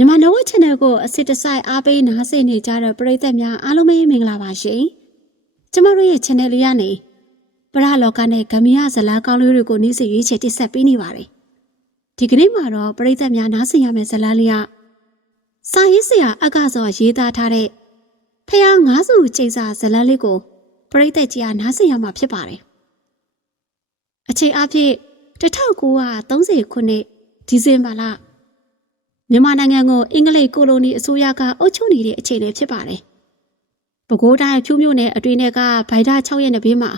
မြန်မာနဝ channel ကိုအစစ်တစိုက်အားပေးနားဆင်နေကြတဲ့ပရိသတ်များအားလုံးပဲမင်္ဂလာပါရှင်။ကျမတို့ရဲ့ channel လေးကနေပရလောကနဲ့ဂမရဇလားကောင်းလေးတွေကိုနေ့စဉ်ရွေးချယ်တင်ဆက်ပေးနေပါတယ်။ဒီကနေ့မှာတော့ပရိသတ်များနားဆင်ရမယ့်ဇလားလေးကစာရေးဆရာအက္ခစောရေးသားထားတဲ့ဖះငါးစုချိန်စာဇလားလေးကိုပရိသတ်ကြီးကနားဆင်ရမှာဖြစ်ပါတယ်။အချိန်အဖြစ်1930ခုနှစ်ဒီဇင်ဘာလ မြန်မာနိုင်ငံကိုအင်္ဂလိပ်ကိုလိုနီအစိုးရကအုပ်ချုပ်နေတဲ့အချိန်လေးဖြစ်ပါတယ်။ပဲခူးတိုင်းဖြူးမြို့နယ်အတွင်းထဲကဗိုင်ဒါ6ရဲ့နဘေးမှာ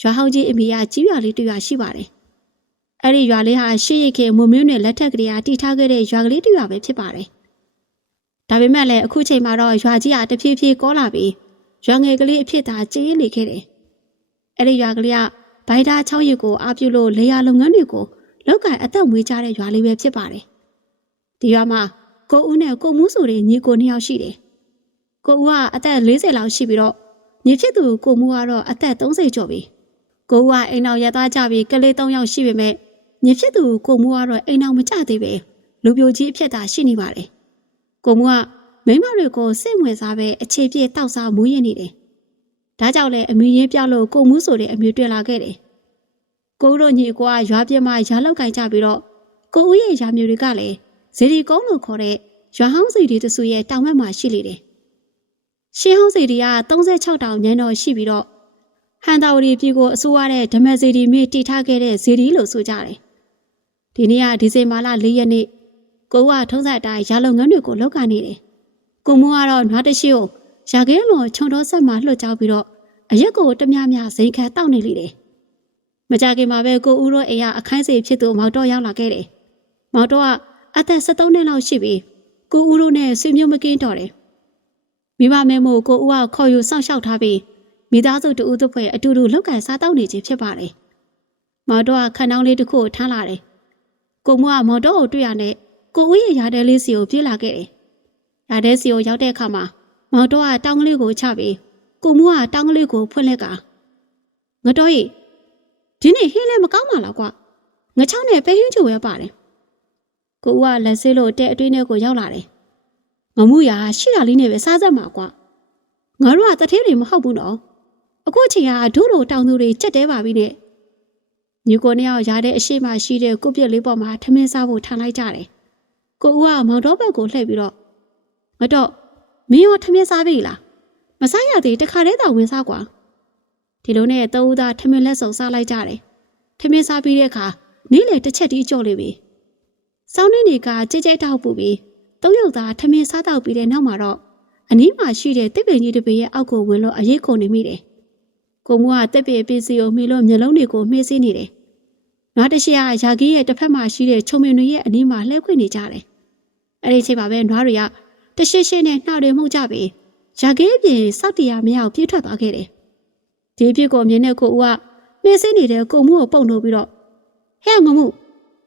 ရွာဟောင်းကြီးအမေရကြီးရွာလေးတစ်ရွာရှိပါတယ်။အဲ့ဒီရွာလေးဟာရှေးရခေမွန်မျိုးနယ်လက်ထက်ကလေးကတည်ထားခဲ့တဲ့ရွာကလေးတစ်ရွာပဲဖြစ်ပါတယ်။ဒါပေမဲ့လည်းအခုချိန်မှာတော့ရွာကြီးကတဖြည်းဖြည်းကောလာပြီးရွာငယ်ကလေးအဖြစ်သာကြေးရနေခဲ့တယ်။အဲ့ဒီရွာကလေးကဗိုင်ဒါ6ရက်ကိုအားပြုလို့လေယာလုပ်ငန်းတွေကိုလောက်ကန်အသက်မွေးကြတဲ့ရွာလေးပဲဖြစ်ပါတယ်။ ဒီရွာမှာကိုဦးနဲ့ကိုမူးဆိုတဲ့ညီကိုနှစ်ယောက်ရှိတယ်။ကိုဦးကအသက်40လောက်ရှိပြီးတော့ညီဖြစ်သူကိုမူးကတော့အသက်30ကျော်ပြီ။ကိုဦးကအိမ်အောင်ရသားကြပြီးကလေး3ယောက်ရှိပေမဲ့ညီဖြစ်သူကိုမူးကတော့အိမ်အောင်မကြသေးပဲလူပြိုကြီးအဖြစ်သာရှိနေပါတယ်။ကိုမူးကမိန်းမတွေကိုစိတ်ဝင်စားပဲအခြေပြည့်တောက်စားမူးရင်နေတယ်။ဒါကြောင့်လည်းအမီရင်ပြောက်လို့ကိုမူးဆိုတဲ့အမျိုးတွေ့လာခဲ့တယ်။ကိုဦးတို့ညီကိုကရွာပြမရွာလောက်ကင်ကြပြီးတော့ကိုဦးရဲ့ရွာမျိုးတွေကလည်း ဇေဒီကုန်းလို့ခေါ်တဲ့ရွာဟောင်းစီဒီတဆူရဲ့တောင်ဘက်မှာရှိလေတယ်။ရှင်းဟောင်းစီဒီက36တောင်ညံတော်ရှိပြီးတော့ဟန်တာဝတီပြည်ကိုအစိုးရတဲ့ဓမ္မဇေဒီမြေတည်ထားခဲ့တဲ့ဇေဒီလို့ဆိုကြတယ်။ဒီနေ့ကဒီဇင်ဘာလ၄ရက်နေ့ကိုကထုံးစံအတိုင်းရာလုံငန်းတွေကိုလောက်ကနေတယ်။ကိုမူကတော့နွားတရှိကိုရာခဲလွန်ခြုံတော်ဆက်မှာလွှတ်ကြောက်ပြီးတော့အရက်ကိုတမျှမျှဇိမ်ခံတောက်နေလေတယ်။မကြခင်မှာပဲကိုဦးတို့အိမ်ကအခိုင်းစီဖြစ်သူမောင်တော့ရောက်လာခဲ့တယ်။မောင်တော့က အသက်73နှစ်လောက်ရှိပြီကိုဦးတို့နဲ့ဆွေမျိုးမကင်းတော့တယ်မိဘမဲမို့ကိုဦးကခေါ်ယူစောင့်ရှောက်ထားပြီးမိသားစုတူဦးတို့ဖွဲ့အတူတူလောက်ကန်စားတောက်နေခြင်းဖြစ်ပါတယ်မောင်တော့ကခဏောင်းလေးတစ်ခုကိုထမ်းလာတယ်ကိုမွားမောင်တော့ကိုတွေ့ရနဲ့ကိုဦးရဲ့ရားတဲလေးစီကိုပြေးလာခဲ့တယ်ရားတဲစီကိုရောက်တဲ့အခါမှာမောင်တော့ကတောင်းကလေးကိုချပြီးကိုမွားကတောင်းကလေးကိုဖွင့်လက်ကငတော်ကြီးဒီနေ့ဟင်းလည်းမကောင်းပါလားကွာငချောင်းနဲ့ပဲဟင်းချိုပဲပါတယ် ကိုဦးကလက်ဆေးလို့တဲအတွင်းထဲကိုရောက်လာတယ်။ငမှုရာရှိတာလေးနဲ့ပဲစားစက်မှာကွာ။ငါတို့ကတထဲတွေမဟုတ်ဘူးနော်။အခုချိန်ကဒုလိုတောင်သူတွေကြက်တဲပါပြီနဲ့။ညီကိုနှစ်ယောက်ရားတဲ့အရှိမရှိတဲ့ကုပြက်လေးပေါ်မှာထမင်းစားဖို့ထားလိုက်ကြတယ်။ကိုဦးကမောင်တော့ဘက်ကိုလှည့်ပြီးတော့မတော့မင်းရောထမင်းစားပြီလား။မစားရသေးတခါတည်းသာဝင်စားကွာ။ဒီလိုနဲ့သုံးဦးသားထမင်းလက်စုံစားလိုက်ကြတယ်။ထမင်းစားပြီးတဲ့အခါနေ့လေတစ်ချက်တီးကြော့လိမ့်ပြီ။ စောင်းနေနေကကြဲကြဲတောက်ပူပြီးသုံးယောက်သားထမင်းစားတောက်ပြီးတဲ့နောက်မှာတော့အနီးမှာရှိတဲ့တစ်ပင်ကြီးတစ်ပင်ရဲ့အောက်ကိုဝင်လို့အရေးခုန်နေမိတယ်။ကိုမွားတစ်ပင်ပစ္စည်းကိုမှီလို့မျက်လုံးတွေကိုမှေးစည်းနေတယ်။နွားတရှိကယာကြီးရဲ့တစ်ဖက်မှာရှိတဲ့ချုံမင်တွေရဲ့အနီးမှာလှဲခွေနေကြတယ်။အဲ့ဒီချိန်မှာပဲနွားတွေကတရှိရှိနဲ့နှာတွေမှုတ်ကြပြီးယာကြီးအပြင်စောက်တရားမရအောင်ပြေးထွက်သွားခဲ့တယ်။ဒီပြစ်ကိုမြင်တဲ့ကိုဦးကမှေးစည်းနေတဲ့ကိုမှုကိုပုံလို့ပြီးတော့ဟဲ့ငမှု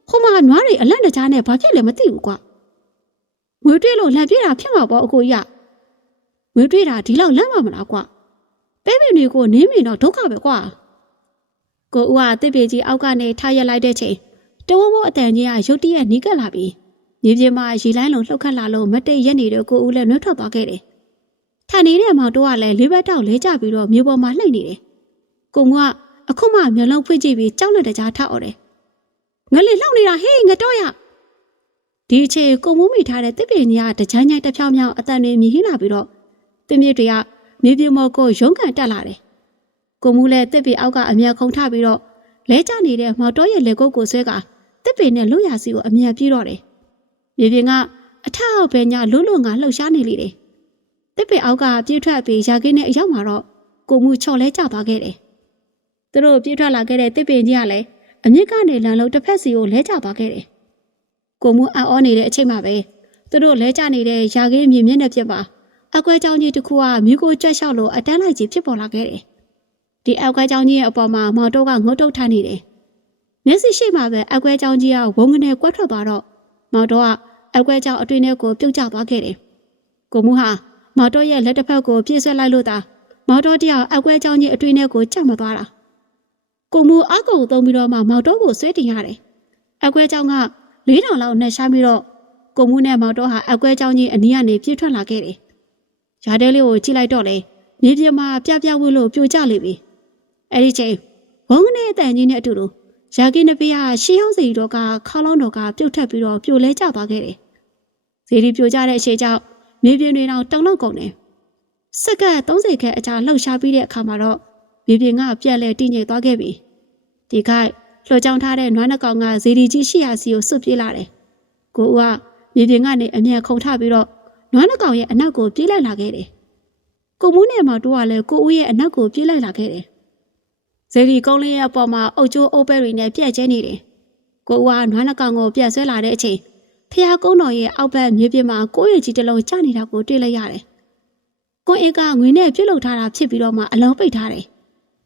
ဟိုမှာနွားတွေအလက်တကြားနဲ့ဘာဖြစ်လဲမသိဘူးကွာငွေတွေ့လို့လန့်ပြေးတာဖြစ်မှာပေါ့အကိုကြီးကငွေတွေ့တာဒီလောက်လန့်မှာမလားကွာပဲပင်တွေကိုနင်းမြင်တော့ဒုက္ခပဲကွာကိုဦးကတစ်ပြေကြီးအောက်ကနေထားရက်လိုက်တဲ့ချိန်တဝဝအတန်ကြီးကရုတ်တရက်နီးကပ်လာပြီးမြေပြင်မှာရေလိုင်းလုံးလှုပ်ခတ်လာလို့မတိတ်ရက်နေတဲ့ကိုဦးလည်းနှွတ်ထွက်သွားခဲ့တယ်ထိုင်နေတဲ့မောင်တော့ကလည်းလေးဘက်တောက်လဲကျပြီးတော့မြေပေါ်မှာလှိမ့်နေတယ်ကိုမကအခုမှမျက်လုံးဖွင့်ကြည့်ပြီးကြောက်လက်တကြားထအော်တယ် ငလေလှောက်နေတာဟေးငတော့ရဒီအချိန်ကိုမိုးမိထားတဲ့တစ်ပင်ကြီးကတကြိုင်းကြိုင်းတစ်ဖြောင်းဖြောင်းအတန်တွေမြည်ဟင်းလာပြီးတော့တင်းမြစ်တွေကမြေပြင်မော်ကိုရုံးကန်တက်လာတယ်ကိုမူးလည်းတစ်ပင်အောက်ကအမြတ်ခုံထပြီးတော့လဲကျနေတဲ့မော်တော်ရဲ့လက်ကုပ်ကိုဆွဲကတစ်ပင်နဲ့လွတ်ရစီကိုအမြတ်ပြေးတော့တယ်မြေပြင်ကအထအောက်ပဲညလွတ်လွတ်ငါလှုပ်ရှားနေလေတယ်တစ်ပင်အောက်ကပြေးထွက်ပြီးရာကင်းနဲ့အရောက်မှာတော့ကိုမူးချော်လဲကျသွားခဲ့တယ်သူတို့ပြေးထွက်လာခဲ့တဲ့တစ်ပင်ကြီးကလည်း အမြင့်ကနေလန်လို့တစ်ဖက်စီကိုလဲကျသွားခဲ့တယ်။ကိုမှုအော်နေတဲ့အချိန်မှာပဲသူတို့လဲကျနေတဲ့ရာခင်းမြင်မျက်နှာပြက်ပါအကွဲကြောင်ကြီးတစ်ခုကမြို့ကိုကြွက်လျှောက်လို့အတန်းလိုက်ကြီးဖြစ်ပေါ်လာခဲ့တယ်။ဒီအကွဲကြောင်ကြီးရဲ့အပေါ်မှာမော်တော့ကငုတ်တုတ်ထားနေတယ်။မျက်စိရှိမှပဲအကွဲကြောင်ကြီးကဝုန်းကနေကွက်ထွက်သွားတော့မော်တော့ကအကွဲကြောင်အတွင်းထဲကိုပြုတ်ကျသွားခဲ့တယ်။ကိုမှုဟာမော်တော့ရဲ့လက်တစ်ဖက်ကိုပြေးဆွဲလိုက်လို့သာမော်တော့တယောက်အကွဲကြောင်ကြီးအတွင်းထဲကိုကျမသွားတာ။ ကိုမိုးအကုံသုံးပြီးတော့မှမောက်တော့ကိုဆွဲတင်ရတယ်။အကွဲကြောင်က၄တောင်လောက်နဲ့ရှားပြီးတော့ ကိုမှုနဲ့မောင်တော့ဟာအကွဲเจ้าကြီးအနီးကနေပြေးထွက်လာခဲ့တယ်။ရာတဲလေးကိုကြည့်လိုက်တော့လေမြေပြင်မှာပြပြဝှလို့ပြိုကျလိမ့်ပြီ။အဲ့ဒီချိန်ဝုန်းကနေအတန်ကြီးနဲ့အတူတူရာကင်းနဖေးကရှေးဟောင်းစီတော့ကခါလောင်းတော်ကပြုတ်ထက်ပြီးတော့ပြိုလဲကျသွားခဲ့တယ်။ဇီဒီပြိုကျတဲ့အချိန်ကြောင့်မြေပြင်တွေတော့တောင်လောက်ကုန်တယ်။စက္ကန့်30ခန့်အကြာလှုပ်ရှားပြီးတဲ့အခါမှာတော့ မြေပြင်ကပြက်လဲတည်ငြိမ်သွားခဲ့ပြီ။ဒီခိုက်လှော်ကြောင်ထားတဲ့နွားနှကောင်ကဇီဒီကြီးရှိရာစီကိုစွတ်ပြေးလာတယ်။ကိုဦးကမြေပြင်ကနေအမြန်ခုန်ထပြီးတော့နွားနှကောင်ရဲ့အနောက်ကိုပြေးလိုက်လာခဲ့တယ်။ကိုမူးနဲ့မောင်တို့ကလည်းကိုဦးရဲ့အနောက်ကိုပြေးလိုက်လာခဲ့တယ်။ဇီဒီကုန်းလေးရဲ့အပေါ်မှာအုတ်ကျိုးအုပ်ပဲတွေနဲ့ပြက်ကျဲနေတယ်။ကိုဦးကနွားနှကောင်ကိုပြက်ဆွဲလာတဲ့အချိန်ဖះကုန်းတော်ရဲ့အောက်ဘက်မြေပြင်မှာကိုယ့်ရဲ့ကြီးတစ်လုံးကျနေတာကိုတွေ့လိုက်ရတယ်။ကိုအေးကငွေနဲ့ပြုတ်လုထားတာဖြစ်ပြီးတော့မှအလုံးပိတ်ထားတယ်။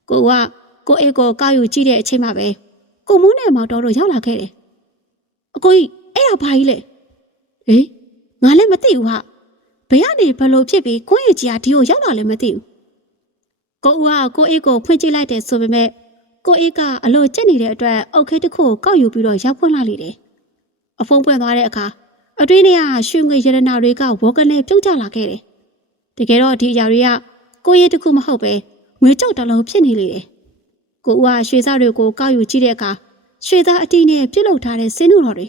ကိုကကိုအေးကိုကောက်ယူကြည့်တဲ့အချိန်မှာပဲကိုမူးနဲ့မောင်တော်တို့ရောက်လာခဲ့တယ်။အကိုကြီးအဲ့ဒါဘာကြီးလဲ။ဟေးငါလည်းမသိဘူးဟာ။ဘယ်ကနေဘလို့ဖြစ်ပြီးကိုယ့်ရဲ့ကြီးကဒီကိုရောက်လာလည်းမသိဘူး။ကိုဦးကကိုအေးကိုဖွင့်ကြည့်လိုက်တယ်ဆိုပေမဲ့ကိုအေးကအလိုကျက်နေတဲ့အတွက်အုတ်ခဲတစ်ခုကိုကောက်ယူပြီးတော့ရောက်ဖွင့်လာလေတယ်။အဖုံးပွင့်သွားတဲ့အခါအတွင်းထဲကရွှေငွေရတနာတွေကဝေါကနေပြုတ်ကျလာခဲ့တယ်။တကယ်တော့ဒီအရာတွေကကိုရဲတစ်ခုမဟုတ်ပဲ ငွေကြောက်တလုံးဖြစ်နေလေတယ်။ကိုဦးကရွှေစားတွေကိုကောက်ယူကြည့်တဲ့အခါရွှေသားအတိနဲ့ပြုတ်လုထားတဲ့စင်းနုတော်တွေ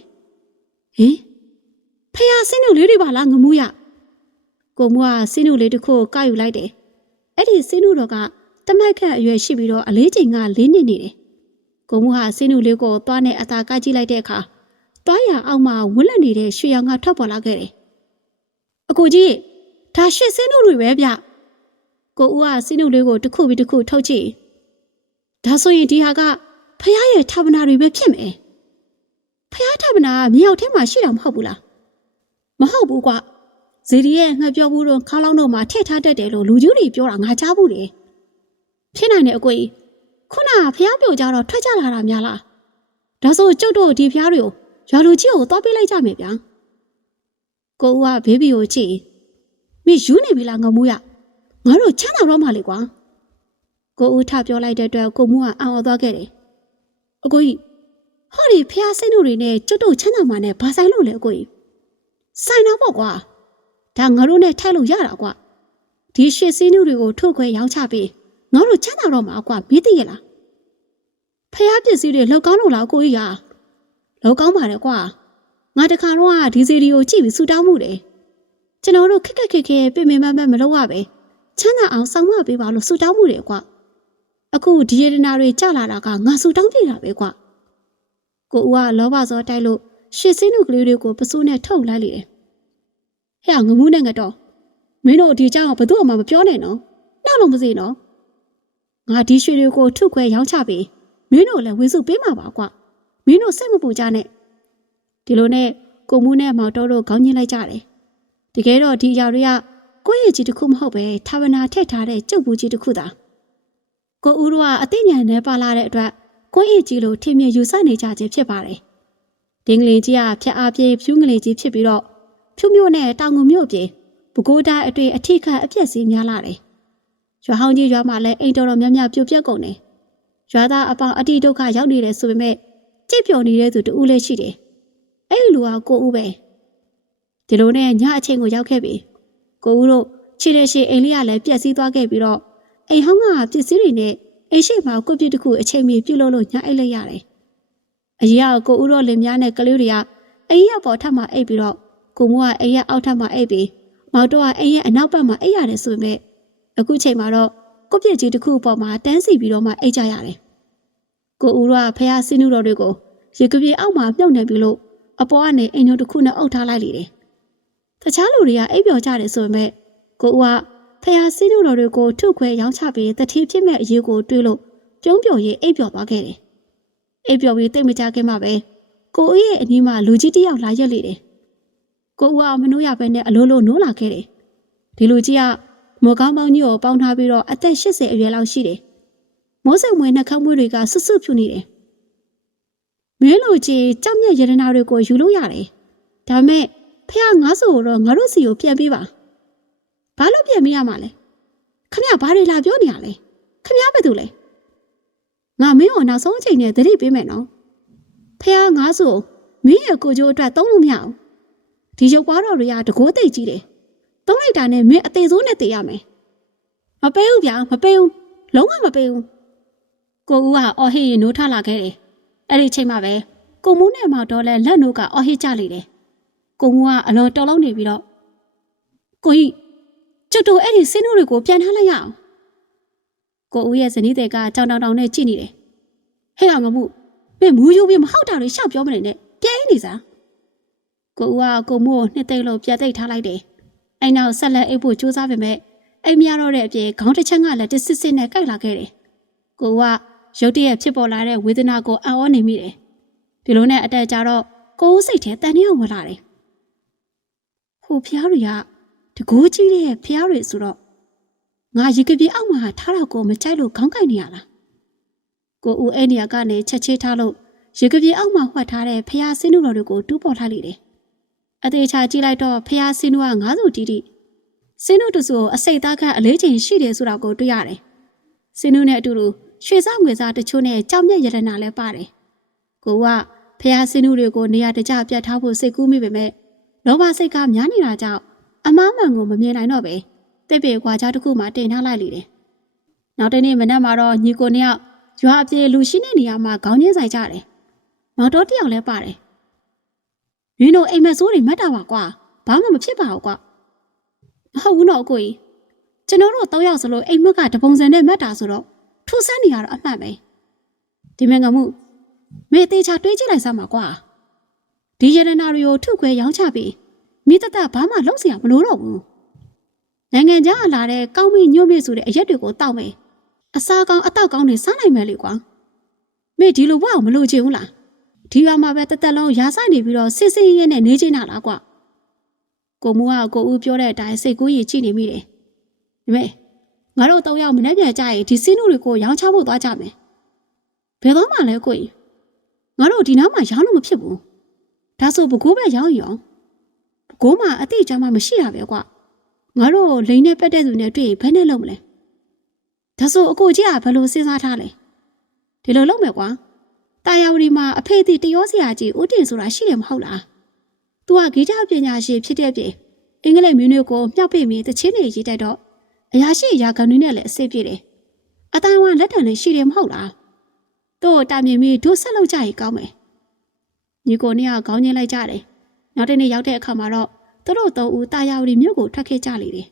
ဟင်ဖះစင်းနုလေးတွေပါလားငမူးရကိုမူကစင်းနုလေးတစ်ခုကိုကောက်ယူလိုက်တယ်။အဲ့ဒီစင်းနုတော်ကတမိုက်ခန့်အရွယ်ရှိပြီးတော့အလေးချိန်ကလေးနှစ်နေတယ်။ကိုမူဟာစင်းနုလေးကိုသွားနဲ့အသာကကြည့်လိုက်တဲ့အခါတွားရအောင်မှဝက်လက်နေတဲ့ရွှေရောင်ကထွက်ပေါ်လာခဲ့တယ်။အကိုကြီးဒါရှစ်စင်းတို့တွေပဲဗျ။ ကိုဦးကစင်းတို့လေးကိုတစ်ခုပြီးတစ်ခုထုတ်ကြည့်။ဒါဆိုရင်ဒီဟာကဖះရဲ့ဌာပနာတွေပဲဖြစ်မယ်။ဖះဌာပနာကမြေအောက်ထဲမှာရှိတာမဟုတ်ဘူးလား။မဟုတ်ဘူးကွာ။ဇေဒီရဲ့ငှက်ပြောဘူးတော့ခါလောင်းတို့မှာထည့်ထားတတ်တယ်လို့လူကြီးတွေပြောတာငါကြားဘူးလေ။ဖြစ်နိုင်တယ်အကိုကြီးခုနကဖះပြောကြတော့ထွက်ကြလာတာများလား။ဒါဆိုကျုပ်တို့ဒီဖះတွေကိုရွာလူကြီးကိုသွားပေးလိုက်ကြမယ်ဗျာကိုဦးကဘေးဘီကိုကြည့်မိယူနေပြီလားငမူးရ ငါတို့ချမ်းသာတော့မှလေကွာကိုဦးထပြောလိုက်တဲ့အတွက်ကိုမူးကအံ့ဩသွားခဲ့တယ်အကိုကြီးဟောဒီဖះစိတ်တို့တွေနဲ့ကျွတ်တို့ချမ်းသာမှနဲ့ဘာဆိုင်လို့လဲအကိုကြီးဆိုင်တော့ပေါ့ကွာဒါငါတို့နဲ့ထိုက်လို့ရတာကွာဒီရှစ်စင်းတို့တွေကိုထုတ်ခွဲရောင်းချပြီးငါတို့ချမ်းသာတော့မှာကွာမင်းသိရလားဖះပစ္စည်းတွေလောက်ကောင်းလို့လားကိုကြီးကလောက်ကောင်းပါတယ်ကွာငါတခါတော့ဒီစီဒီကိုကြည့်ပြီးဆူတောင်းမှုတယ်ကျွန်တော်တို့ခက်ခက်ခက်ခဲပြင်ပင်မမမလုပ်ရပဲ ချမ်းသာအောင်စောင့်မပေးပါလို့ဆူတောင်းမှုတယ်ကွာအခုဒီရတနာတွေကြလာတာကငါဆူတောင်းပြတာပဲကွာကိုဦးကလောဘစောတိုက်လို့ရှစ်စင်းတို့ကလေးတွေကိုပစိုးနဲ့ထုတ်လိုက်လေတယ်ဟဲ့ငမူးနဲ့ငတော့မင်းတို့ဒီအကြောင်းဘယ်သူမှမပြောနဲ့နော်နှောက်လို့မစေနော်ငါဒီရွှေတွေကိုထုတ်ခွဲရောင်းချပြီးမင်းတို့လည်းဝေစုပေးမှာပါကွာမင်းတို့စိတ်မပူကြနဲ့ဒီလိုနဲ့ကိုမှုနဲ့မောင်တော်တို့ခေါင်းညှိလိုက်ကြတယ်တကယ်တော့ဒီအရာတွေက ကိုယ့်ရဲ့ကြီးတစ်ခုမဟုတ်ပဲဌာဝနာထည့်ထားတဲ့ကျုပ်ဘူးကြီးတစ်ခုသာကိုဦးတို့ကအသိဉာဏ်နဲ့ပါလာတဲ့အတွက်ကိုယ့်ရဲ့ကြီးလိုထင်မြင်ယူဆနေကြခြင်းဖြစ်ပါတယ်ဒင်းကလေးကြီးကဖြတ်အားပြေးဖြူးငလေးကြီးဖြစ်ပြီးတော့ဖြူးမြို့နဲ့တောင်ငူမြို့ပြေဘကိုးတိုင်းအတွေ့အထိခတ်အပြက်စီးများလာတယ်ရွာဟောင်းကြီးရွာမှာလည်းအိမ်တော်တော်များများပြိုပြက်ကုန်တယ်ရွာသားအပေါင်းအတိဒုက္ခရောက်နေတယ်ဆိုပေမဲ့ကြိတ်ပျော်နေတဲ့သူတူလည်းရှိတယ်။အဲ့ဒီလူကကိုဦးပဲ။ဒီလိုနဲ့ညအချိန်ကိုရောက်ခဲ့ပြီ။ ကိုဦးတို့ခြေတဲ့ရှိအိမ်လေးကလည်းပြက်စီးသွားခဲ့ပြီးတော့အိမ်ဟောင်းကပစ္စည်းတွေနဲ့အိမ်ရှိမှာကိုပြစ်တစ်ခုအချိန်မီပြုတ်လို့လို့ညအိတ်လိုက်ရတယ်။အရင်ကကိုဦးတို့လင်များနဲ့ကလေးတွေကအိမ်ရပေါ်ထပ်မှာအိတ်ပြီးတော့ကိုမိုးကအိမ်ရအောက်ထပ်မှာအိတ်ပြီးမောင်တော့ကအိမ်ရအနောက်ဘက်မှာအိတ်ရတယ်ဆိုပေမဲ့အခုချိန်မှာတော့ကိုပြစ်ကြီးတစ်ခုပေါ်မှာတန်းစီပြီးတော့မှအိတ်ကြရတယ်။ကိုဦးရဖះစင်းနုတော်တွေကိုရေကပြေအောက်မှာမြုပ်နေပြီလို့အပေါ်ကနေအိမ်တို့တစ်ခုနဲ့အုပ်ထားလိုက်လေတယ်။ တခြားလူတွေကအိပ်ပျော်ကြတယ်ဆိုပေမဲ့ကိုဦးကဖះစင်းနုတော်တွေကိုထုတ်ခွဲရောင်းချပြီးတတိဖြစ်မဲ့အရေးကိုတွေးလို့ပြုံးပျော်ရေးအိပ်ပျော်သွားခဲ့တယ်။အိပ်ပျော်ပြီးတိတ်မကြခင်မှာပဲကိုဦးရဲ့အနီးမှာလူကြီးတစ်ယောက်လာရက်လေတယ်။ကိုဦးကမနှိုးရဘဲနဲ့အလိုလိုနိုးလာခဲ့တယ်။ဒီလူကြီးကမော်ကောင်းပေါင်းကြီးကိုပေါင်းထားပြီးတော့အသက်80အရွယ်လောက်ရှိတယ်။မောစိမ်မွေနှက်ခမ်းမွေးတွေကဆွတ်ဆွတ်ဖြူနေတယ်။မင်းလူကြီးကြောက်မြက်ရတနာတွေကိုယူလို့ရတယ်။ဒါပေမဲ့ ဖះငါးဆိုတော့ငါတို့စီကိုပြန်ပေးပါ။ဘာလို့ပြန်ပေးရမှာလဲ။ခမရဘာတွေလာပြောနေရလဲ။ခမရဘာတူလဲ။ငါမင်းကိုနောက်ဆုံးအချိန်နဲ့တတိပေးမယ်နော်။ဖះငါးဆိုမင်းရဲ့ကိုကြိုးအတွက်သုံးလို့မရအောင်။ဒီရုပ်ပွားတော်တွေကတကိုးသိပ်ကြီးတယ်သုံးလိုက်တာနဲ့မင်းအသေးစိုးနဲ့တည်ရမယ်မပေးဘူးဗျာမပေးဘူးလုံးဝမပေးဘူးကိုဦးကအော်ဟစ်ရင်နိုးထလာခဲ့တယ်အဲ့ဒီချိန်မှာပဲကိုမူးနဲ့မောင်တော်လဲလက်နိုးကအော်ဟစ်ကြလေတယ် ကိုမူးကအလွန်တော်လုံးနေပြီးတော့ကိုကြီးကျွတ်တို့အဲ့ဒီစင်းတို့တွေကိုပြန်ထားလိုက်ရအောင်ကိုဦးရဲ့ဇနီးတဲ့ကကြောင်တောင်တောင်နဲ့ကြည့်နေတယ်ဟဲ့အောင်မမှုမင်းမူးယူပြီးမဟုတ်တာတွေရှောက်ပြောမနေနဲ့ပြဲနေစားကိုဦးကကိုမူးကိုနှစ်သိမ့်လို့ပြတ်သိမ့်ထားလိုက်တယ်အဲ့နောက်ဆက်လက်အိပ်ဖို့ကြိုးစားပေမဲ့အိမ်မရတော့တဲ့အပြင်ခေါင်းတစ်ချက်ကလည်းတစ်စစ်စစ်နဲ့ကိုက်လာခဲ့တယ်ကိုဦးကရုတ်တရက်ဖြစ်ပေါ်လာတဲ့ဝေဒနာကိုအံ့ဩနေမိတယ်ဒီလိုနဲ့အတက်ကြတော့ကိုဦးစိတ်ထဲတန်နေအောင်ဝင်လာတယ် ဟိုဖျားတွေကတကူးကြီးတဲ့ဖျားတွေဆိုတော့ငါရေကပြေအောက်မှာထားတော့ကိုမကြိုက်လို့ခေါင်းကိုက်နေရလားကိုဦးအဲ့နေရာကနေချက်ချေးထားလို့ရေကပြေအောက်မှာဝှက်ထားတဲ့ဖျားစင်းတို့တော်တွေကိုတူးပေါ်ထားလိုက်တယ်အသေးချာကြည့်လိုက်တော့ဖျားစင်းတို့ကငါးစုတီးတီးစင်းတို့တစုကိုအစိတ်သားခန့်အလေးချိန်ရှိတယ်ဆိုတာကိုတွေ့ရတယ်စင်းတို့နဲ့အတူတူရွှေစားငွေစားတချို့နဲ့ကြောင်မြက်ရတနာလည်းပါတယ်ကိုကဖျားစင်းတို့တွေကိုနေရာတကျပြတ်ထားဖို့စိတ်ကူးမိပေမဲ့ လောဘစိတ်ကများနေတာကြောင့်အမားမှန်ကိုမမြင်နိုင်တော့ပဲတိတ်ပေကွာကြားတစ်ခုမှတင်ထားလိုက်လေတယ်နောက်တနေ့မနက်မှာတော့ညီကိုနှစ်ယောက်ရွာအပြေလူရှိတဲ့နေရာမှာခေါင်းချင်းဆိုင်ကြတယ်မောင်တော်တစ်ယောက်လည်းပါတယ်မင်းတို့အိမ်မက်ဆိုးတွေမှတ်တာပါကွာဘာမှမဖြစ်ပါဘူးကွာမဟုတ်ဘူးတော့အကိုကြီးကျွန်တော်တို့တော့ယောက်စလို့အိမ်မက်ကတပုံစံနဲ့မှတ်တာဆိုတော့ထူဆန်းနေရတော့အမှတ်ပဲဒီမင်္ဂမှုမေသေးချာတွေးကြည့်လိုက်စမ်းပါကွာ ဒီယရနာတွေကိုထုတ်ခွဲရောင်းချပြီးမိသက်သက်ဘာမှလုပ်စရာမလိုတော့ဘူးနိုင်ငံခြားလာတဲ့ကောင်းမင်းညွန့်မင်းဆိုတဲ့အရက်တွေကိုတောက်မယ်အစာကောင်းအတောက်ကောင်းတွေစားနိုင်မယ်လေကွာမင်းဒီလိုဘဝကိုမလိုချင်ဘူးလားဒီရွာမှာပဲတသက်လုံးရာစနေပြီးတော့စစ်စစ်ရဲနဲ့နေချင်တာလားကွာကိုမူကကိုဦးပြောတဲ့အတိုင်းစိတ်ကူးရီကြည့်နေမိတယ်ဒါပေမဲ့ငါတို့တော့ရောက်မနေ့ပြန်ကြရင်ဒီစင်းတို့တွေကိုရောင်းချဖို့သွားကြမယ်ဘယ်တော့မှလဲကိုကြီးငါတို့ဒီနားမှာရောင်းလို့မဖြစ်ဘူး ဒါဆိုဘကိုးပဲရောင်းရောဘကိုးမှာအတိအကျမှမရှိတာပဲကွာငါတို့လိန်နဲ့ပက်တဲ့သူနဲ့တွေ့ရင်ဘယ်နဲ့လုပ်မလဲဒါဆိုအကိုကြီးကဘယ်လိုစဉ်းစားထားလဲဒီလိုလုပ်မယ်ကွာတာယာဝတီမှာအဖေတီတရောစရာကြီးဦးတင်ဆိုတာရှိတယ်မဟုတ်လား။ तू ကဂီတပညာရှင်ဖြစ်တဲ့ပြင်အင်္ဂလိပ်မျိုးမျိုးကိုမြှောက်ပိပြီးတချင်းတွေရေးတတ်တော့အရာရှိအရာခံတွေနဲ့လည်းအစိပ်ပြည့်တယ်။အတိုင်းဝမ်လက်တံလေးရှိတယ်မဟုတ်လား။တို့တာမြင်ပြီးဒုဆက်လုပ်ကြရင်ကောင်းမယ်။ ညီကိုနှစ်ယောက်ခေါင်းချင်းလိုက်ကြတယ်။နောက်တစ်နေ့ရောက်တဲ့အခါမှာတော့သူတို့သုံးဦးတာယာဝတီမြို့ကိုထွက်ခဲ့ကြလေတယ်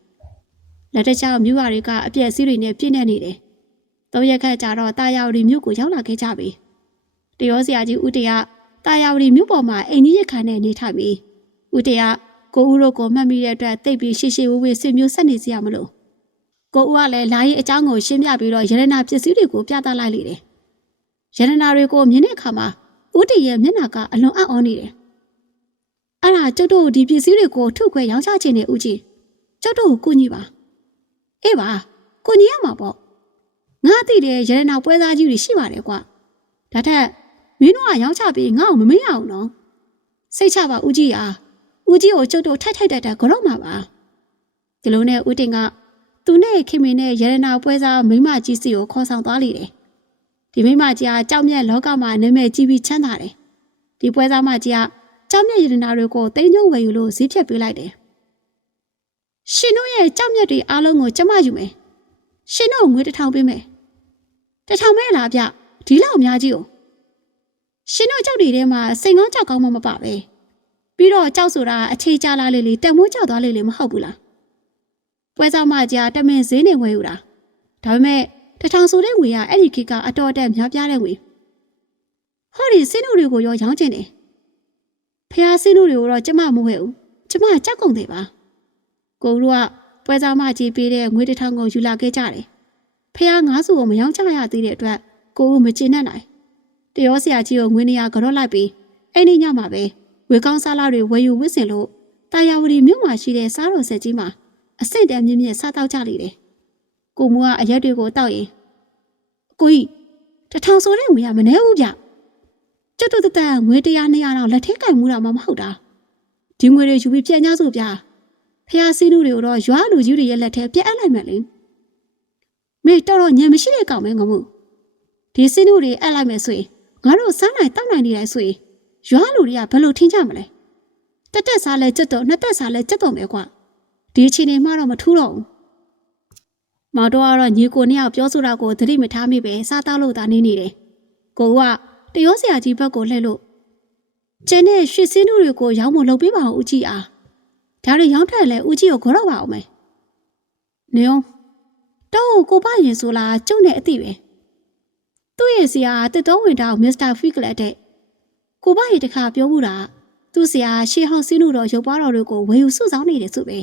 ။လက်တခြားမြို့ဝါတွေကအပြည့်အစည်းတွေနဲ့ပြည့်နေနေတယ်။သုံးရက်ခန့်ကြာတော့တာယာဝတီမြို့ကိုရောက်လာခဲ့ကြပြီ။တရောစရာကြီးဦးတရတာယာဝတီမြို့ပေါ်မှာအိမ်ကြီးရခါနဲ့နေထိုင်ပြီးဦးတရကိုဦးတို့ကိုမှတ်မိတဲ့အတွက်တိတ်ပြီးရှေ့ရှေ့ဝေးဝေးဆွေမျိုးဆက်နေစီရမလို့ကိုဦးကလည်းလာရေးအကြောင်းကိုရှင်းပြပြီးတော့ရတနာပစ္စည်းတွေကိုပြသလိုက်လေတယ်ရတနာတွေကိုမြင်တဲ့အခါမှာ ဦးတရရဲ့မျက်နှာကအလွန်အံ့ဩနေတယ်အဲ့ဒါကျုပ်တို့ဒီပစ္စည်းတွေကိုထုတ်ခွဲရောင်းချခြင်းနဲ့ဦးကြီးကျုပ်တို့ကိုကိုညီပါအေးပါကိုညီရမှာပေါ့ငါသိတယ်ရတနာပွဲသားကြီးတွေရှိပါတယ်ကွာဒါထက်မင်းတို့ကရောင်းချပြီးငါ့ကိုမမေ့ရအောင်နော်စိတ်ချပါဦးကြီးအားဦးကြီးကိုကျုပ်တို့ထိုက်ထိုက်တက်တက်ကြောက်မှာပါဒီလိုနဲ့ဦးတင်ကသူနဲ့ခင်မင်းနဲ့ရတနာပွဲစားမိမကြီးစီကိုခေါ်ဆောင်သွားလိတယ် ဒီမိမကြီးကကြောက်မြက်လောကမှာနာမည်ကြီးပြီးချမ်းသာတယ်ဒီပွဲစားမကြီးကကြောက်မြက်ရတနာတွေကိုတိမ်ညုံဝယ်ယူလို့ဈေးဖြတ်ပေးလိုက်တယ်ရှင်တို့ရဲ့ကြောက်မြက်တွေအားလုံးကိုကျမယူမယ်ရှင်တို့ငွေတစ်ထောင်ပေးမယ်တစ်ထောင်မဲလားဗျဒီလောက်အများကြီးကိုရှင်တို့ကြောက်တွေထဲမှာစိန်ကောင်းကြောက်ကောင်းမှမပါပဲပြီးတော့ကြောက်ဆိုတာအခြေချလာလေလေတက်မိုးကြောက်သွားလေလေမဟုတ်ဘူးလားပွဲစားမကြီးတမင်ဈေးနေဝယ်ယူတာဒါပေမဲ့ တထောင်ဆိုတဲ့ငွေကအဲ့ဒီခေတ်ကအတော်တက်များပြားတဲ့ငွေဟောဒီစင်းတို့တွေကိုရောရောင်းကျင်တယ်ဖះစင်းတို့တွေကိုတော့ကျမမဝယ်ဘူးကျမကြောက်ကုန်တယ်ပါကိုတို့ကပွဲစားမကြီးပေးတဲ့ငွေတစ်ထောင်ကိုယူလာခဲ့ကြတယ်ဖះငါးစုကိုမယောင်းချရသေးတဲ့အတွက်ကိုဦးမကျင်နဲ့နိုင်တရောဆရာကြီးကိုငွေနေရကြော့လိုက်ပြီးအဲ့ဒီညမှာပဲဝေကောင်းစားလာတွေဝယ်ယူဝစ်စင်လို့တာယာဝတီမြို့မှာရှိတဲ့စားတော်ဆက်ကြီးမှာအစ်စ်တမ်းမြင့်မြင့်စားတော့ကြလေတယ် ကိုမူကအရက်တွေကိုတောက်ရင်အကိုကြီးတထောင်ဆိုတဲ့ငွေကမနှဲဘူးဗျကျွတ်တူတတန်ငွေ100 200တော့လက်ထဲကင်မှုတာမှမဟုတ်တာဒီငွေတွေယူပြီးပြန်ကြစို့ဗျဖះစင်းလူတွေကိုတော့ရွာလူကြီးတွေရဲ့လက်ထဲပြက်အပ်လိုက်မယ်လေမေတော်တော်ညံမရှိတဲ့ကောင်ပဲငမှုဒီစင်းလူတွေအပ်လိုက်မယ်ဆိုရင်ငါတို့စားနိုင်တောက်နိုင်နေတယ်ဆိုရင်ရွာလူတွေကဘယ်လိုထင်ကြမလဲတတက်တက်စားလဲကြက်တော့နှစ်တက်စားလဲကြက်တော့မယ်ကွာဒီအချိန်နေမှတော့မထူးတော့ဘူး မောင်တော့ကတော့ညီကိုနှစ်ယောက်ပြောဆိုတာကိုသတိမထားမိပဲစားသားလို့သာနေနေတယ်ကိုကတရောဆရာကြီးဘက်ကိုလှည့်လို့ကျင်းတဲ့ရွှေစင်းတို့တွေကိုရောင်းမလုပ်ပေးပါအောင်ဦးကြီးအားဒါတွေရောင်းထက်လဲဦးကြီးကိုခေါ်တော့ပါအောင်မယ်နေအောင်တော့ကိုပရင်ဆိုလားကျုံနဲ့အတိပဲသူ့ရဲ့ဆရာတစ်တော်ဝင်တောင်မစ္စတာဖီကလက်တဲ့ကိုပရင်တခါပြောမှုတာသူ့ဆရာရှေးဟောင်းစင်းတို့တော်ရုပ်ပွားတော်တွေကိုဝယ်ယူစုဆောင်းနေတယ်ဆိုပဲ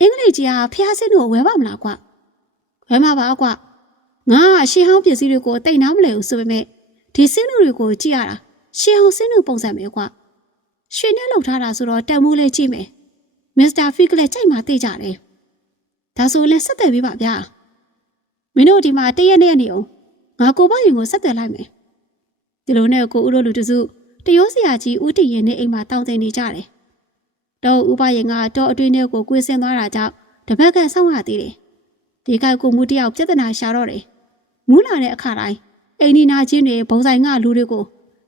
အင်္ဂလိပ်ကြီးကဖျားစင်းတို့ကိုဝယ်ပါမလားကွာဝယ်မှာပါကွာငါကရှေးဟောင်းပစ္စည်းတွေကိုတိတ်နားမလဲဘူးဆိုပေမဲ့ဒီစင်းတို့တွေကိုကြည့်ရတာရှေးဟောင်းစင်းတို့ပုံစံပဲကွာရွှေနဲ့လှုပ်ထားတာဆိုတော့တန်မိုးလေးကြည့်မယ်မစ္စတာဖီကလက်ကြိုက်မှသိကြတယ်ဒါဆိုလည်းဆက်သွယ်ပေးပါဗျာမင်းတို့ဒီမှာတရက်နဲ့နေအောင်ငါကိုပရင်ကိုဆက်သွယ်လိုက်မယ်ဒီလိုနဲ့ကိုဦးတို့လူတစုတရိုးစရာကြီးဦးတည်ရင်နဲ့အိမ်မှာတောင်းတင်နေကြတယ် တော့ဦးပရင်ကတော့အတွင်းထဲကိုကွေးဆင်းသွားတာကြောင့်တပတ်ကန်ဆောင်းရသေးတယ်ဒီကကိုမှုတယောက်ပြဿနာရှာတော့တယ်မူးလာတဲ့အခါတိုင်းအိမ်နီနာချင်းတွေဘုံဆိုင်ကလူတွေကို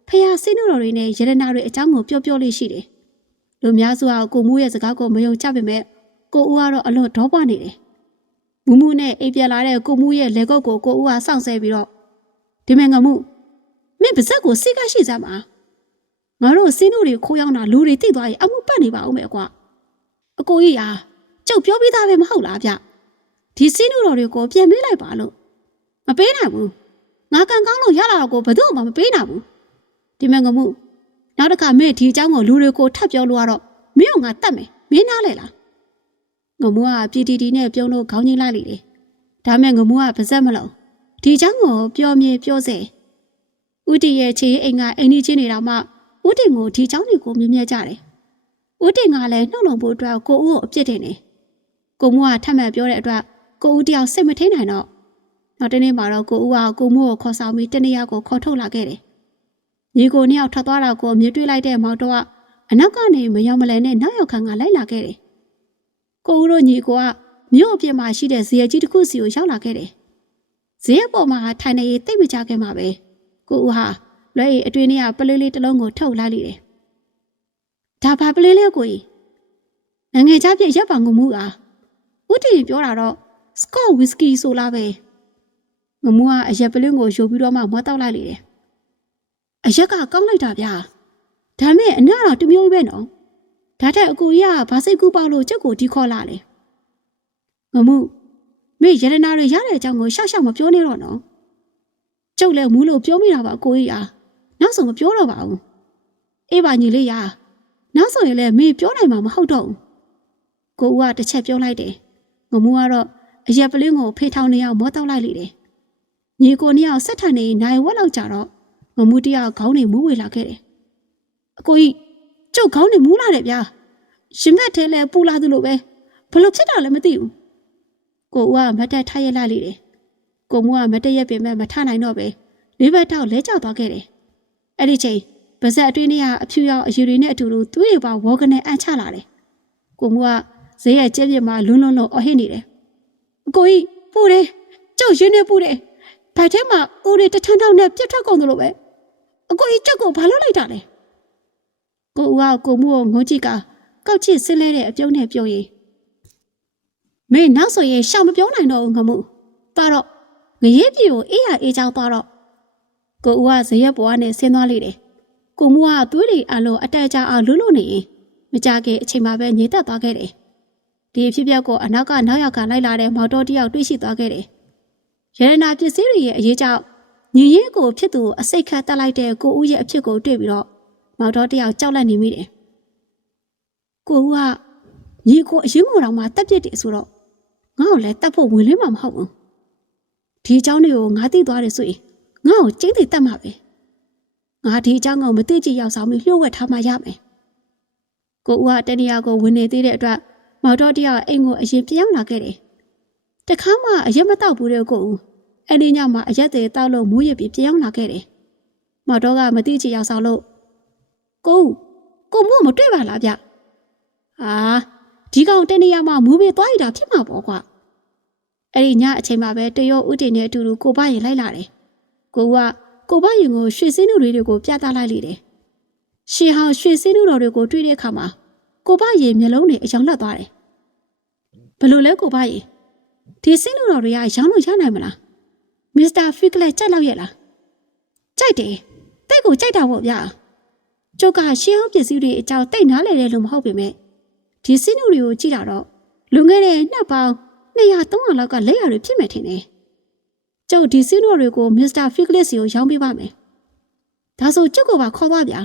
ဖះစင်းတို့တော်တွေနဲ့ရတနာတွေအကြောင်းကိုပြောပြောလေးရှိတယ်လူများစုကကိုမှုရဲ့စကားကိုမယုံကြပေမဲ့ကိုဦးကတော့အလွန်ဒေါပွားနေတယ်မူးမူးနဲ့အိပ်ပြလာတဲ့ကိုမှုရဲ့လက်ကုပ်ကိုကိုဦးကစောင့်ဆဲပြီးတော့ဒီမဲ့ငမှုမင်းပါဇက်ကိုစိတ်ကရှိစမ်းပါ ငါတို့စင်းတို့တွေခိုးရောက်တာလူတွေတိတ်သွားရင်အမှုပတ်နေပါဦးမယ်ကွာအကိုကြီးဟာကျုပ်ပြောပြီးသားပဲမဟုတ်လားဗျဒီစင်းတို့တော်တွေကိုပြန်မေးလိုက်ပါလို့မပေးနိုင်ဘူးငါကန်ကောင်းလို့ရလာတော့ကိုဘယ်သူမှမပေးနိုင်ဘူးဒီမဲ့ငမှုနောက်တစ်ခါမင်းဒီအကြောင်းကိုလူတွေကိုထပ်ပြောလို့ရတော့မင်းကငါတတ်မယ်မင်းနားလဲလားငမှုကပြည်တီတီနဲ့ပြုံးလို့ခေါင်းကြီးလိုက်လေတယ်ဒါမဲ့ငမှုကပါဇက်မလို့ဒီအကြောင်းကိုပြောမြေပြောစေဦးတီရဲ့ခြေအိမ်ကအိမ်ကြီးချင်းနေတော့မှ ဦးတင်ကိုဒီเจ้าတွေကိုမြင်မြတ်ကြတယ်။ဦးတင်ကလည်းနှုတ်လုံဖို့အတွက်ကိုဦးကိုအပြစ်တင်တယ်။ကိုမိုးကထပ်မံပြောတဲ့အတွက်ကိုဦးတယောက်စိတ်မထိန်နိုင်တော့နောက်တနေ့မှာတော့ကိုဦးကကိုမိုးကိုခေါ်ဆောင်ပြီးတနေ့ရက်ကိုခေါ်ထုတ်လာခဲ့တယ်။ညီကိုနှစ်ယောက်ထွက်သွားတာကိုမြင်တွေ့လိုက်တဲ့မောင်တော့ကအနောက်ကနေမယောင်မလဲနဲ့နောက်ရောက်ခံကလိုက်လာခဲ့တယ်။ကိုဦးတို့ညီကိုကမြို့အပြင်မှာရှိတဲ့ဇေယျကြီးတစ်ခုစီကိုရောက်လာခဲ့တယ်။ဇေယျပေါ်မှာထိုင်နေရေးတိတ်မကြခဲ့မှာပဲ။ကိုဦးဟာ လွဲရီအတွင်းထဲကပလေးလေးတစ်လုံးကိုထုတ်လိုက်လိတယ်။ဒါဘာပလေးလဲကိုကြီး။နိုင်ငံခြားပြရက်ပါငမှုအားဥတီပြောတာတော့စကော့ဝီစကီဆိုလားပဲ။ငမှုကအရက်ပလင်းကိုယူပြီးတော့မှမွားတောက်လိုက်လိတယ်။အရက်ကကောင်းလိုက်တာဗျာ။ဒါမဲ့အနာတော့တမျိုးပဲနော်။ဒါထက်အကိုကြီးကဘာစိတ်ကူးပေါလို့ချက်ကိုဒီခေါ်လာလေ။ငမှုမေရတနာတွေရတဲ့အကြောင်းကိုရှောက်ရှောက်မပြောနဲ့တော့နော်။ကျုပ်လည်းမူးလို့ပြောမိတာပါအကိုကြီးအား။ နောက်ဆိုမပြောတော့ပါဘူးအေးပါညီလေးရာနောက်ဆိုရင်လည်းမေပြောနိုင်မှာမဟုတ်တော့ဘူးကိုဦးကတစ်ချက်ပြောလိုက်တယ်ငမူကတော့အရက်ပလင်းကိုဖေးထောင်နေအောင်မောတောက်လိုက်လိမ့်တယ်ညီကိုနှစ်ယောက်ဆက်ထန်နေနိုင်ဝက်လောက်ကြာတော့ငမူတယောက်ခေါင်းနေမူးဝေလာခဲ့တယ်အကိုကြီးကျုပ်ခေါင်းနေမူးလာတယ်ဗျာရှင်မက်ထဲလဲပူလာသလိုပဲဘလို့ဖြစ်တာလဲမသိဘူးကိုဦးကမတ်တက်ထားရလိုက်လိမ့်တယ်ကိုမူကမတ်တက်ရက်ပင်မဲ့မထနိုင်တော့ပဲလေးဘက်တောက်လဲကျသွားခဲ့တယ် အဲ့ဒီချိန်ဗဇက်အတွင်းထဲကအဖြူရောင်အယူတွေနဲ့အတူတူသူ့ရဲ့ပါဝေါကနေအန်ချလာတယ်။ကိုမူကဈေးရဲ့ကျဲပြစ်မှာလွန်းလွန်းလို့အဟစ်နေတယ်။အကိုကြီးပူတယ်။ကြောက်ရင်းနဲ့ပူတယ်။ဘက်ထဲမှာဦးတွေတထန်းထောင်းနဲ့ပြတ်ထွက်ကုန်သလိုပဲ။အကိုကြီးကြောက်ကိုဘာလို့လိုက်တာလဲ။ကိုဦးကကိုမူကိုငုံကြည့်ကကောက်ချစ်ဆင်းလဲတဲ့အပြုံးနဲ့ပြောရင်မင်းနောက်ဆိုရင်ရှောင်မပြောနိုင်တော့ဘူးငမှု။သွားတော့ငရဲပြေကိုအေးရအေးချောင်းသွားတော့ ကိုဦးကဇရက်ပေါ်ကနေဆင်းသွားလိမ့်တယ်။ကိုမူကသွေးတွေအလုံးအတက်ကြအောင်လွတ်လွတ်နေရင်မကြခင်အချိန်မှပဲညစ်သက်သွားခဲ့တယ်။ဒီအဖြစ်အပျက်ကိုအနောက်ကနောက်ရောက်ကလိုက်လာတဲ့မော်တော်တယောက်တွေ့ရှိသွားခဲ့တယ်။ရတနာပစ္စည်းတွေရဲ့အရေးကြောင့်ညီရင်ကိုဖြစ်သူအစိတ်ခတ်တက်လိုက်တဲ့ကိုဦးရဲ့အဖြစ်ကိုတွေ့ပြီးတော့မော်တော်တယောက်ကြောက်လန့်နေမိတယ်။ကိုဦးကညီကိုအရင်ကတော့မှတက်ပြစ်တယ်ဆိုတော့ငါ့ကိုလည်းတတ်ဖို့ဝင်လင်းမှာမဟုတ်ဘူး။ဒီအကြောင်းတွေကိုငါသိသွားတယ်ဆိုရင် ငါ့ကိုကျင်းသိတတ်မှာပဲငါဒီအကြောင်းကိုမသိကြည့်ရောက်ဆောင်ပြီးလျှို့ဝှက်ထားမှရမယ်ကိုဦးကတနေရာကိုဝင်နေသေးတဲ့အတွက်မော်တော်တယောက်အိမ်ကိုအရင်ပြောင်းလာခဲ့တယ်တခါမှအရက်မတော့ဘူးတဲ့ကိုဦးအဲ့ဒီညမှာအရက်တွေတောက်လို့မူးရပြီးပြောင်းလာခဲ့တယ်မော်တော်ကမသိကြည့်ရောက်ဆောင်လို့ကိုဦးကိုမို့မတွေ့ပါလားဗျအာဒီကောင်တနေရာမှာမူးပြီးသွားရတာဖြစ်မှာပေါ့ကွာအဲ့ဒီညအချိန်မှာပဲတရောဦးတင်နဲ့အတူတူကိုပရင်လိုက်လာတယ် ကိုကကိုပရင်ကိုရွှေစင်းတို့တွေကိုပြသလိုက်လိမ့်တယ်ရှင်ဟောင်ရွှေစင်းလူတော်တွေကိုတွေ့တဲ့အခါမှာကိုဘရေမျက်လုံးတွေအယောင်လက်သွားတယ်ဘယ်လိုလဲကိုဘရေဒီစင်းလူတော်တွေကရောင်းလို့ရနိုင်မလားမစ္စတာဖီကလက်ကြိုက်လောက်ရဲ့လားကြိုက်တယ်တဲ့ကိုကြိုက်တာပေါ့ဗျာကျုပ်ကရှင်းအောင်ပစ္စည်းတွေအကြောင်းတိတ်နားလေတယ်လို့မဟုတ်ပေမဲ့ဒီစင်းလူတွေကိုကြည့်တာတော့လွန်ခဲ့တဲ့နှစ်ပေါင်း200 300လောက်ကလက်ရတွေဖြစ်မယ်ထင်တယ် ကျုပ်ဒီစင်းလူတွေကိုမစ္စတာဖီကလက်စီကိုရောင်းပေးပါမယ်ဒါဆိုကျုပ်ကပါခေါ်သွားဗျာ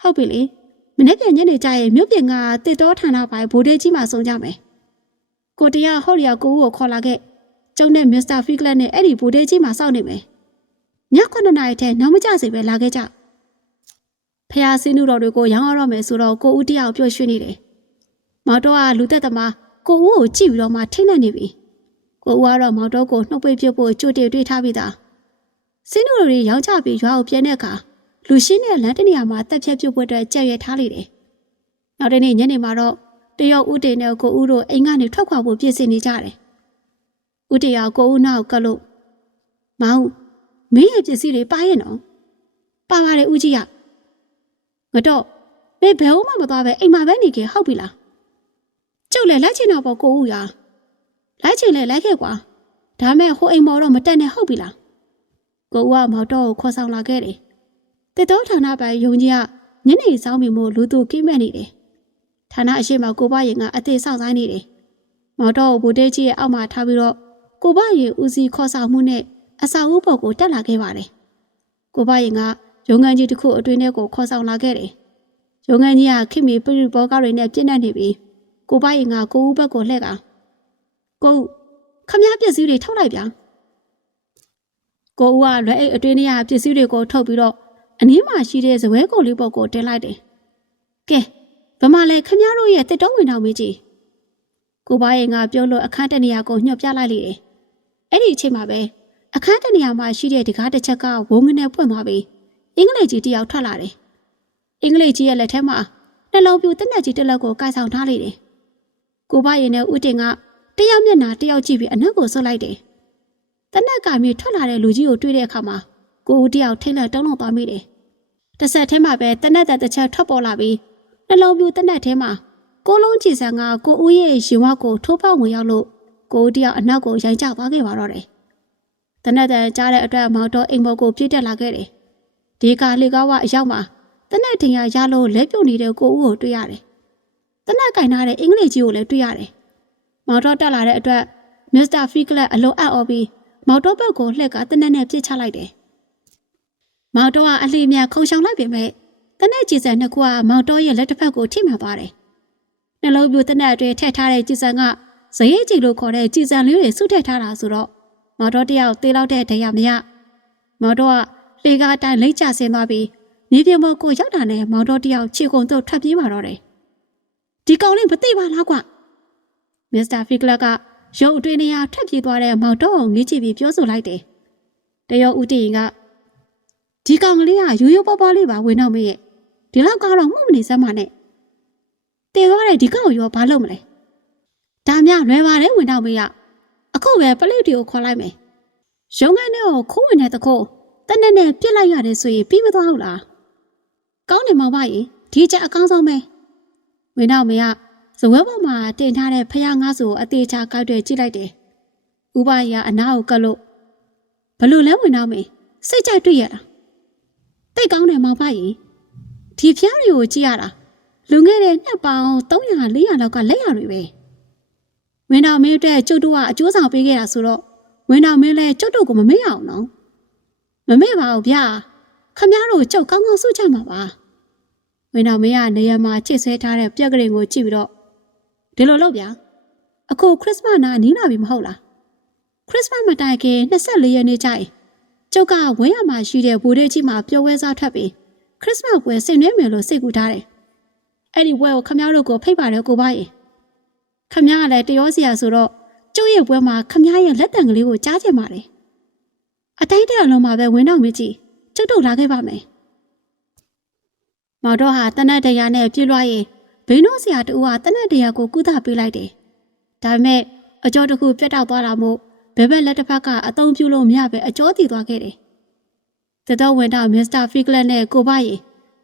ဟုတ်ပြီလေမနေ့ကညနေကျရင်မြို့ပြင်ကတစ်တော်ဌာနပိုင်းဗိုလ်တေးကြီးမှဆုံးကြမယ်ကိုတရားဟော်ရီယာကိုဦးကိုခေါ်လာခဲ့ကျုံနဲ့မစ္စတာဖီကလတ်နဲ့အဲ့ဒီဗိုလ်တေးကြီးမှစောင့်နေမယ်ည9နာရီထဲနောက်မကျစေပဲလာခဲ့ကြဖះစင်းနူတော်တွေကိုရောင်းရတော့မယ်ဆိုတော့ကိုဦးတရားကိုပြောရွှေ့နေတယ်မောင်တော်ကလူသက်သမားကိုဦးကိုကြည့်ပြီးတော့မှထိတ်လန့်နေပြီ ကိုဦးကတော့မောင်တော်ကိုနှုတ်ပိတ်ပြဖို့ကြိုတင်တွေးထားပြီးသားစင်းနူတော်တွေရောင်းချပြီးရွာကိုပြန်တဲ့အခါလူရှင်းတဲ့လမ်းတစ်နေရာမှာတက်ဖြတ်ပြုတ်ဖို့အတွက်ကြက်ရွယ်ထားလိုက်တယ်။နောက်တနေ့ညနေမှာတော့တယောက်ဦးတင်နဲ့ကိုဦးတို့အိမ်ကနေထွက်ခွာဖို့ပြင်ဆင်နေကြတယ်။ဦးတရားကိုဦးနောက်ကလို့မောင်မင်းရဲ့ပစ္စည်းတွေပါရဲ့နော်။ပါပါတယ်ဦးကြီးကငါတော့မင်းဘယ်ဟုတ်မှမသွားပဲအိမ်မှာပဲနေခဲ့ဟုတ်ပြီလား။ကျုပ်လည်းလိုက်ချင်တော့ပေါ့ကိုဦးရာ လိုက်ချင်လဲလိုက်ခဲ့ကွာ။ဒါမဲ့ဟိုအိမ်မော်တော့မတက်နဲ့ဟုတ်ပြီလား။ကိုဦးကမော်တော့ကိုခေါ်ဆောင်လာခဲ့တယ်။တစ်တော်ဌာနပိုင်ယုံကြီးကညနေဆောင်ပြီးမို့လူသူကိမဲ့နေတယ်။ဌာနအရှိမကိုဘရင်ကအသေးဆောက်ဆိုင်နေတယ်။မော်တော်ကိုဗိုလ်တေးကြီးရဲ့အောက်မှာထားပြီးတော့ကိုဘရင်ဦးစီးခေါ်ဆောင်မှုနဲ့အစာဦးပေါ်ကိုတက်လာခဲ့ပါတယ်။ကိုဘရင်ကရုံငန်းကြီးတစ်ခုအတွင်းထဲကိုခေါ်ဆောင်လာခဲ့တယ်။ရုံငန်းကြီးကခင်မီပြပြဘောကားတွေနဲ့ပြည့်နေနေပြီးကိုဘရင်ကကိုဦးဘက်ကိုလှည့်က ကိုဦးခမည်းပစ္စည်းတွေထုတ်လိုက်ပြန်။ကိုဦးကလွယ်အိတ်အတွင်းထဲကပစ္စည်းတွေကိုထုတ်ပြီးတော့အနည်းမှာရှိတဲ့ဇပွဲကိုလေးပုတ်ကိုတင်လိုက်တယ်။ကဲဗမာလဲခမရတို့ရဲ့တစ်တုံးဝင်တော်မေးကြီးကိုဘရင်ကပြောလို့အခန်းတနေရာကိုညှော့ပြလိုက်လေတယ်။အဲ့ဒီအချိန်မှာပဲအခန်းတနေရာမှာရှိတဲ့တကားတစ်ချက်ကဝုန်းကနေပွင့်သွားပြီးအင်္ဂလိပ်ကြီးတယောက်ထွက်လာတယ်။အင်္ဂလိပ်ကြီးရဲ့လက်ထဲမှာနှလုံးပြူတက်နက်ကြီးတစ်လက်ကိုကိုက်ဆောင်ထားလိုက်တယ်။ကိုဘရင်နဲ့ဦးတင်က တယောက်မျက်နှာတယောက်ကြည့်ပြီးအနက်ကိုဆွတ်လိုက်တယ်။တနက်ကမြေထွက်လာတဲ့လူကြီးကိုတွေ့တဲ့အခါမှာကိုဦးတယောက်ထိတ်လန့်တုံးလုံးသွားမိတယ်။တစ်ဆက်ထဲမှာပဲတနက်တဲ့တစ်ချက်ထွက်ပေါ်လာပြီးနှလုံးပြူတနက်ထဲမှာကိုလုံးကြည်စံကကိုဦးရဲ့ရင်ဝကိုထိုးပေါက်ဝင်ရောက်လို့ကိုဦးတယောက်အနောက်ကိုရိုက်ကျသွားခဲ့ပါတော့တယ်။တနက်တဲ့ကြားတဲ့အတွက်မောင်တော်အိမ်ဘော်ကိုပြစ်တက်လာခဲ့တယ်။ဒီကလေကားဝအရောက်မှာတနက်တင်ရရလို့လက်ပြုတ်နေတဲ့ကိုဦးကိုတွေ့ရတယ်။တနက်ကင်ထားတဲ့အင်္ဂလိပ်ကြီးကိုလည်းတွေ့ရတယ်။ မောင်တော်တက်လာတဲ့အတွက်မစ္စတာဖီကလတ်အလုံးအံ့ဩပြီးမောင်တော်ဘက်ကိုလှက်ကတနက်နဲ့ပြစ်ချလိုက်တယ်။မောင်တော်ကအလီမြခုံရှောင်လိုက်ပေမဲ့တနက်ကြည်စံနှစ်ခုကမောင်တော်ရဲ့လက်တစ်ဖက်ကိုထိမှန်သွားတယ်။နှလုံးပြိုတနက်အတွင်းထည့်ထားတဲ့ကြည်စံကဇရိတ်ကြည်လို့ခေါ်တဲ့ကြည်စံလေးတွေစုထည့်ထားတာဆိုတော့မောင်တော်တယောက်တေးလောက်တဲ့ဒဏ်ရမရ။မောင်တော်ကလေကားတိုင်းလိမ့်ကျဆင်းသွားပြီးမြေပြင်ပေါ်ကိုရောက်တာနဲ့မောင်တော်တယောက်ခြေကုံတို့ထွက်ပြေးมาတော့တယ်။ဒီကောင်လေးမသိပါလားကွ။ မစ္စတာဖီကလကရုပ်အတွင်းနေရာထွက်ပြေးသွားတဲ့မောင်တော်ကိုငေးကြည့်ပြီးပြောဆိုလိုက်တယ်။တရောဦးတည်ရင်ကဒီကောင်ကလေးကရိုးရိုးပေါပေါလေးပါဝင်တော့မရဲ့ဒီလောက်ကတော့မှုမနေစမ်းမနဲ့တည်သွားတဲ့ဒီကောင်ကိုရောဘာလုပ်မလဲဒါမြလွယ်ပါတယ်ဝင်တော့မရအခုပဲပလိတ်တွေကိုခေါ်လိုက်မယ်ရုံးခန်းထဲကိုခိုးဝင်တဲ့တခိုးတနက်နဲ့ပြစ်လိုက်ရတယ်ဆိုရင်ပြီးမသွားဘူးလားကောင်းတယ်မောင်မကြီးဒီချက်အကောင်းဆုံးပဲဝင်တော့မရ ဇဝဲပေါ်မှာတင်ထားတဲ့ဖယားငါးစုကိုအသေးချာကောက်တွေကြည့်လိုက်တယ်ဥပရာအနာကိုကပ်လို့ဘလို့လဲဝင်တော့မေစိတ်ကြိုက်တွေ့ရလားတိတ်ကောင်းတယ်မောင်ဖကြီးဒီဖျားတွေကိုကြည့်ရတာလူငယ်တဲ့နှစ်ပေါင်း300 400လောက်ကလက်ရတွေပဲဝင်းတော်မင်းအတွက်ကျုပ်တို့ကအကျိုးဆောင်ပေးခဲ့တာဆိုတော့ဝင်းတော်မင်းလည်းကျုပ်တို့ကိုမမေ့အောင်နော်မမေ့ပါဘူးဗျာခမည်းတော်ကျုပ်ကောင်းကောင်းစုကြမှာပါဝင်းတော်မင်းကနေရာမှာချစ်ဆွဲထားတဲ့ပြက်ကလေးကိုကြည့်ပြီးတော့ ဒီလိုလုပ်ဗျာအခုခရစ်စမတ်နာနီးလာပြီမဟုတ်လားခရစ်စမတ်မတိုင်ခင်24ရက်နေ့ကျရင်ကျုပ်ကဝင်းရမှာရှိတဲ့ဘူရဲကြီးမှာပျော်ဝဲစားထွက်ပြီးခရစ်စမတ်ပွဲဆင်နွှဲမယ်လို့စိတ်ကူးထားတယ်။အဲ့ဒီပွဲကိုခမည်းတော်ကိုဖိတ်ပါတယ်ကိုပါရင်။ခမည်းကလည်းတရောစရာဆိုတော့ကျုပ်ရဲ့ပွဲမှာခမည်းရဲ့လက်တံကလေးကိုကြားချင်ပါတယ်။အတိုင်းတဲ့အလုံးမှာပဲဝင်းတော့မကြီးကျုပ်တို့လာခဲ့ပါမယ်။မောင်တော်ဟာတနတ်တရားနဲ့ပြေးလွှားရင် ဘင်းတို့ဆရာတူဟာတနတ်တရားကိုကုသပေးလိုက်တယ်။ဒါပေမဲ့အကျော်တစ်ခုပြတ်တောက်သွားတာမို့ဘယ်ဘက်လက်တစ်ဖက်ကအသုံးပြုလို့မရပဲအကျော်တည်သွားခဲ့တယ်။သတော်ဝင်တော့မစ္စတာဖီကလတ်နဲ့ကိုဘရီ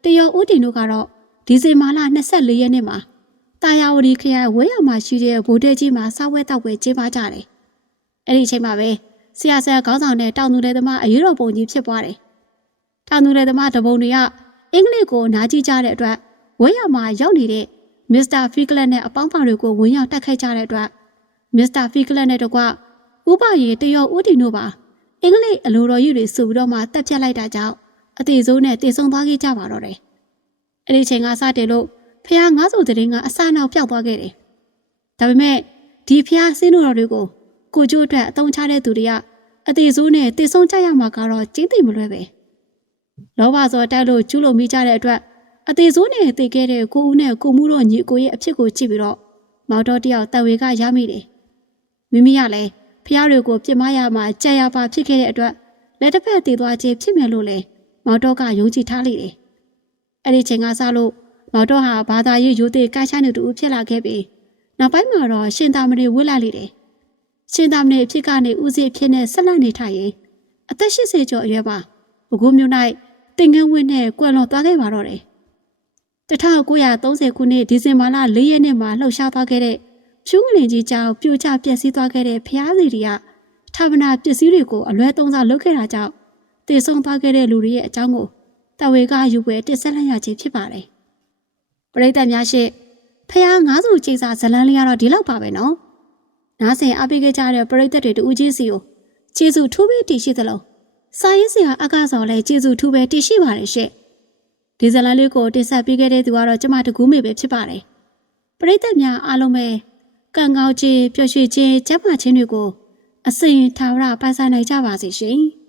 တယောဦးတင်တို့ကတော့ဒီဇင်ဘာလ24ရက်နေ့မှာတာယာဝတီခရိုင်ဝဲရမှာရှိတဲ့ဗိုလ်တဲကြီးမှာစားဝဲတောက်ပွဲကျင်းပကြတယ်။အဲ့ဒီအချိန်မှာပဲဆရာဆရာခေါင်းဆောင်တဲ့တောင်သူတဲ့သမားအရေးတော်ပုံကြီးဖြစ်သွားတယ်။တောင်သူတဲ့သမားတပုံတွေကအင်္ဂလိပ်ကိုနားကြည့်ကြတဲ့အတွက် ဝဲရမှာရောက်နေတဲ့မစ္စတာဖီကလတ်နဲ့အပေါင်းပါတွေကိုဝင်ရောက်တိုက်ခိုက်ကြတဲ့အတွက်မစ္စတာဖီကလတ်နဲ့တကွဥပယေတယောဦးတင်တို့ပါအင်္ဂလိပ်အလိုတော်ကြီးတွေဆိုပြီးတော့မှတက်ဖြတ်လိုက်တာကြောင့်အသေးစိုးနဲ့တည်ဆုံသွားခဲ့ကြပါတော့တယ်။အဲ့ဒီချိန်ကစတင်လို့ဖះငါးစုတဲ့င်းကအစနောက်ပျောက်သွားခဲ့တယ်။ဒါပေမဲ့ဒီဖះစင်းတော်တွေကိုကိုကျိုးအတွက်အတုံးချတဲ့သူတွေကအသေးစိုးနဲ့တည်ဆုံကြရမှာကတော့ကျင်းသိမလွဲပဲ။လောဘစောတိုက်လို့ကျူးလို့မိကြတဲ့အတွက် အသေးစိုးနဲ့တည်ခဲ့တဲ့ကိုဦးနဲ့ကိုမှုတို့ညီကိုရဲ့အဖြစ်ကိုကြည့်ပြီးတော့မောင်တော်တယောက်တပ်ဝေကရမိတယ်။မိမိကလည်းဖះတွေကိုပြစ်မရမှာကြက်ရပါဖြစ်ခဲ့တဲ့အတွက်လက်တစ်ဖက်တည်သွားခြင်းဖြစ်မယ်လို့လည်းမောင်တော်ကယုံကြည်ထားလိမ့်တယ်။အဲ့ဒီချိန်ကစလို့မောင်တော်ဟာဘာသာရေးရိုသေကိုက်ချိုင်းနေတူဖြစ်လာခဲ့ပြီးနောက်ပိုင်းမှာတော့ရှင်သာမဏေဝစ်လာလိမ့်တယ်။ရှင်သာမဏေအဖြစ်ကနေဦးစီးဖြစ်နေဆက်လက်နေထိုင်ရင်အသက်80ကျော်အရွယ်ပါဘကိုးမျိုး၌တင်ငန်းဝင်းနဲ့ကွယ်လွန်သွားခဲ့ပါတော့တယ်။ 1930ခုနှစ်ဒီဇင်ဘာလ4ရက်နေ့မှာလှုပ်ရှားသွားခဲ့တဲ့ဖြူးငလင်ကြီးကြောင့်ပြိုကျပျက်စီးသွားခဲ့တဲ့ဖျားစီတွေကထာဝနာပစ္စည်းတွေကိုအလွဲသုံးစားလုပ်ခဲ့တာကြောင့်တည်ဆုံသွားခဲ့တဲ့လူတွေရဲ့အကြောင်းကိုတဝေကယူပွဲတစ်ဆက်လက်ရခြင်းဖြစ်ပါတယ်။ပရိသတ်များရှိဖះငါးစုချိန်စာဇလန်းလေးကတော့ဒီလောက်ပါပဲနော်။နားဆင်အားပေးခဲ့ကြတဲ့ပရိသတ်တွေတူဦးချင်းစီကိုကျေးဇူးထူးပဲတည်ရှိသလိုစာရေးဆရာအကစော်လည်းကျေးဇူးထူးပဲတည်ရှိပါတယ်ရှင့်။ ဒီဇလန်းလေးကိုတင်ဆက်ပေးခဲ့တဲ့သူကတော့ကျမတကူးမေပဲဖြစ်ပါတယ်။ပရိသတ်များအားလုံးပဲကံကောင်းခြင်းပျော်ရွှင်ခြင်းကျန်းမာခြင်းတွေကိုအစဉ်ထာဝရပိုင်ဆိုင်နိုင်ကြပါစေရှင်။